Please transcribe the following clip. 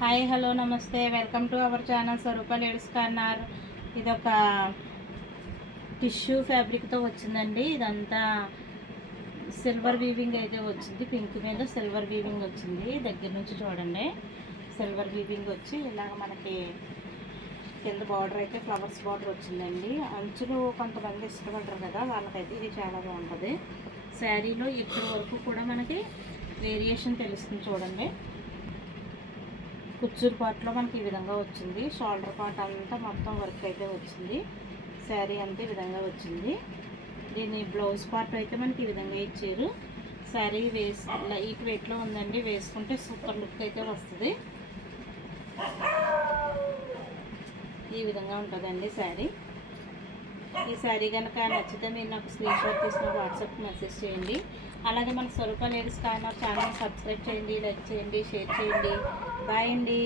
Hi hello నమస్తే, welcome to our channel Swaroopa ladies corner. ఇది ఒక టిష్యూ ఫ్యాబ్రిక్తో వచ్చిందండి. ఇదంతా సిల్వర్ వీవింగ్ అయితే వచ్చింది. పింక్ మీద సిల్వర్ వీవింగ్ వచ్చింది. దగ్గర నుంచి చూడండి, సిల్వర్ వీవింగ్ వచ్చి ఇలాగ మనకి కింద బార్డర్ అయితే ఫ్లవర్స్ బార్డర్ వచ్చిందండి. అంచులు కొంతమంది ఇష్టపడరు కదా, వాళ్ళకైతే ఇది చాలా బాగుంటుంది. శారీలో ఇక్కడి వరకు కూడా మనకి వేరియేషన్ తెలుస్తుంది చూడండి. కుచ్చూరు పార్ట్లో మనకి ఈ విధంగా వచ్చింది. షోల్డర్ పార్ట్ అంతా మొత్తం వర్క్ అయితే వచ్చింది. శారీ అంతా ఈ విధంగా వచ్చింది. దీని బ్లౌజ్ పార్ట్ అయితే మనకి ఈ విధంగా ఇచ్చారు. శారీ లైట్ వెయిట్లో ఉందండి, వేసుకుంటే సూపర్ లుక్ అయితే వస్తుంది. ఈ విధంగా ఉంటుందండి శారీ. ఈ శారీ కనుక నచ్చితే మీరు నాకు స్క్రీన్ షాట్ తీసుకుని వాట్సాప్ మెసేజ్ చేయండి. అలాగే మన స్వరూప లేడీస్ కార్నర్ ఛానల్ సబ్స్క్రైబ్ చేయండి, లైక్ చేయండి, షేర్ చేయండి. బాయ్ అండి.